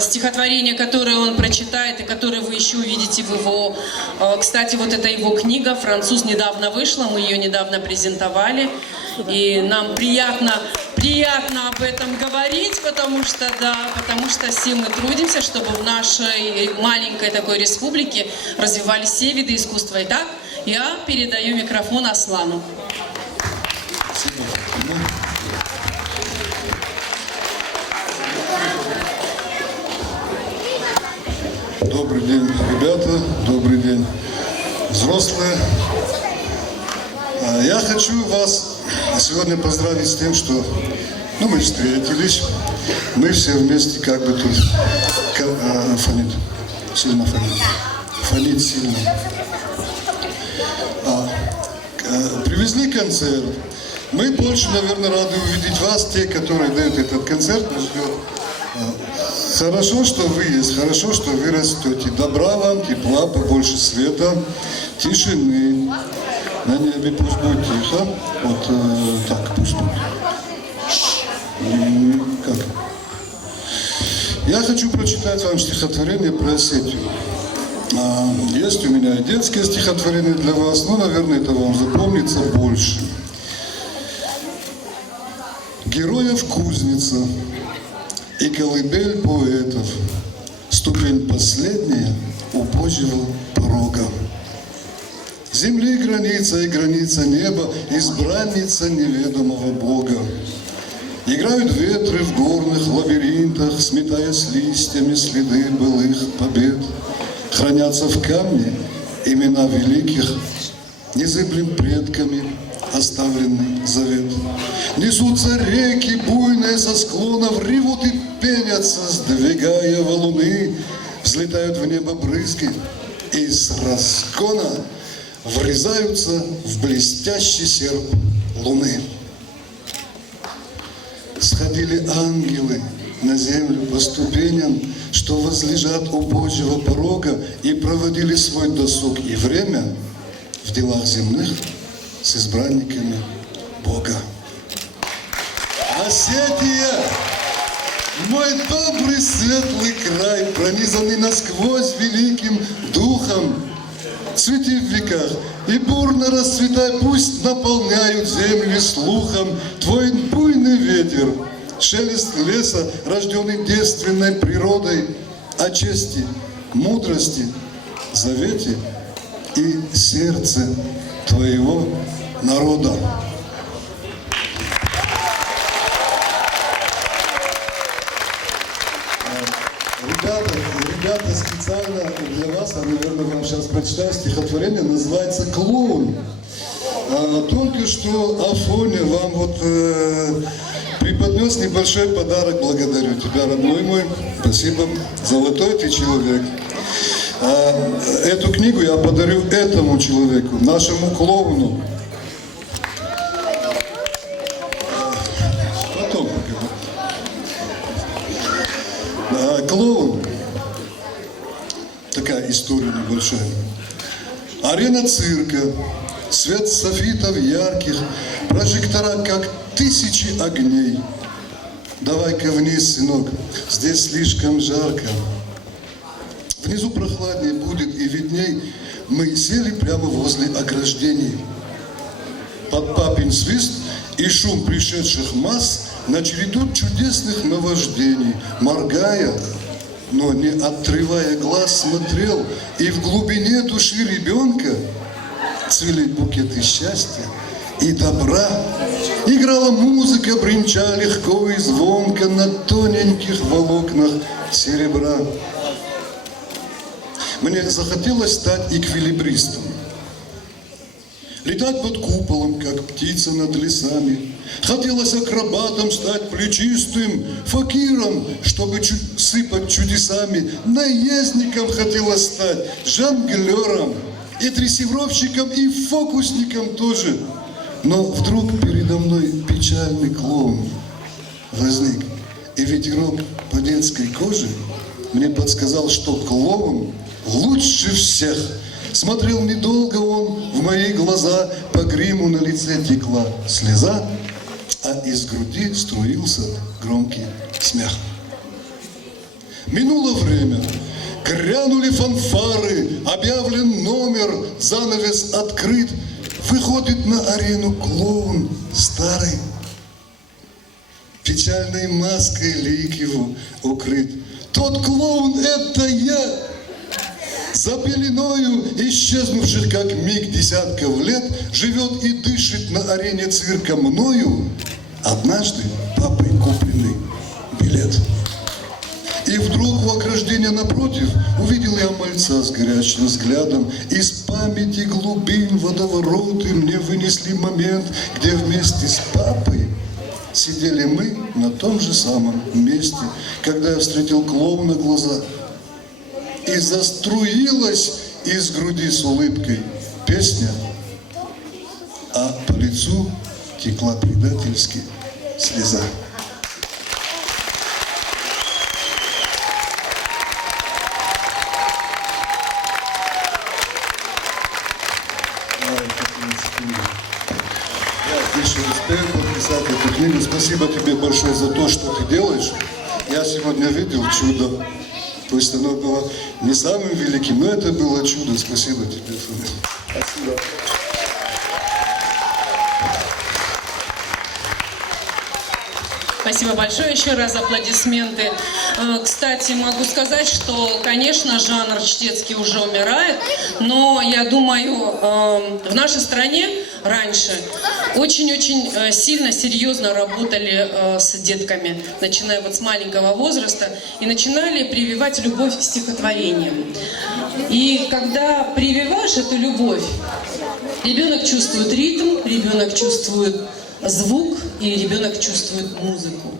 стихотворение, которое он прочитает и которое вы еще увидите в его... Кстати, вот это его книга «Француз» недавно вышла, мы ее недавно презентовали. И нам приятно об этом говорить, потому что все мы трудимся, чтобы в нашей маленькой такой республике развивались все виды искусства. Итак, я передаю микрофон Аслану. Добрый день, ребята, добрый день, взрослые. Я хочу вас сегодня поздравить с тем, что мы встретились, мы все вместе как бы тут фонит сильно. Привезли концерт. Мы больше, наверное, рады увидеть вас, те, которые дают этот концерт. Хорошо, что вы есть, хорошо, что вы растете. Добра вам, тепла, побольше света, тишины. На небе пусть будет тихо. Вот так пусть будет. Как? Я хочу прочитать вам стихотворение про Осетию. Есть у меня детское стихотворение для вас, но, наверное, это вам запомнится больше. Героев кузница и колыбель поэтов, ступень последняя у Божьего порога. Земли граница и граница неба, избранница неведомого Бога. Играют ветры в горных лабиринтах, сметая с листьями следы былых побед. Хранятся в камне имена великих, незыблем предками оставленный завет. Несутся реки, буйные со склонов, ревут и пенятся, сдвигая валуны. Взлетают в небо брызги и с раскона врезаются в блестящий серп луны. Сходили ангелы на землю по ступеням, что возлежат у Божьего порога, и проводили свой досуг и время в делах земных с избранниками Бога. Осетия, мой добрый светлый край, пронизанный насквозь великим духом, цвети в веках и бурно расцветай, пусть наполняют земли слухом твой буйный ветер, шелест леса, рожденный девственной природой, о чести, мудрости, завете и сердце твоего народа. Ребята, специально для вас, наверное, вам сейчас прочитаю стихотворение, называется «Клоун». Только что Афоня вам преподнес небольшой подарок. Благодарю тебя, родной мой. Спасибо. Золотой ты человек. Эту книгу я подарю этому человеку, нашему клоуну. Потом поговорим. Клоун. Такая история небольшая. Арена цирка. Свет софитов ярких, прожектора, как тысячи огней. Давай-ка вниз, сынок, здесь слишком жарко. Внизу прохладнее будет и видней. Мы сели прямо возле ограждений. Под папин свист и шум пришедших масс на череду чудесных наваждений, моргая, но не отрывая глаз, смотрел, и в глубине души ребенка цвели букеты счастья и добра. Играла музыка, бренча легко и звонко на тоненьких волокнах серебра. Мне захотелось стать эквилибристом, летать под куполом, как птица над лесами. Хотелось акробатом стать, плечистым факиром, чтобы сыпать чудесами. Наездником хотелось стать, жонглером, и дрессировщиком, и фокусником тоже. Но вдруг передо мной печальный клоун возник. И ветерок по детской коже мне подсказал, что клоун лучше всех. Смотрел недолго он в мои глаза, по гриму на лице текла слеза, а из груди струился громкий смех. Минуло время, грянули фанфары, объявлен номер, занавес открыт. Выходит на арену клоун старый, печальной маской лик его укрыт. Тот клоун — это я, за пеленою исчезнувших как миг десятков лет, живет и дышит на арене цирка мною однажды папой купленный билет. И вдруг у ограждения напротив увидел я мальца с горячим взглядом. Из памяти глубин водовороты мне вынесли момент, где вместе с папой сидели мы на том же самом месте, когда я встретил клоуна глаза. И заструилась из груди с улыбкой песня, а по лицу текла предательски слеза. Я еще успею подписать эту книгу. Спасибо тебе большое за то, что ты делаешь. Я сегодня видел чудо. Пусть оно было не самым великим, но это было чудо. Спасибо тебе, Фомин. Спасибо. Спасибо большое. Еще раз аплодисменты. Кстати, могу сказать, что, конечно, жанр чтецкий уже умирает, но я думаю, в нашей стране раньше очень-очень сильно, серьезно работали с детками, начиная вот с маленького возраста, и начинали прививать любовь к стихотворениям. И когда прививаешь эту любовь, ребенок чувствует ритм, ребенок чувствует звук, и ребенок чувствует музыку.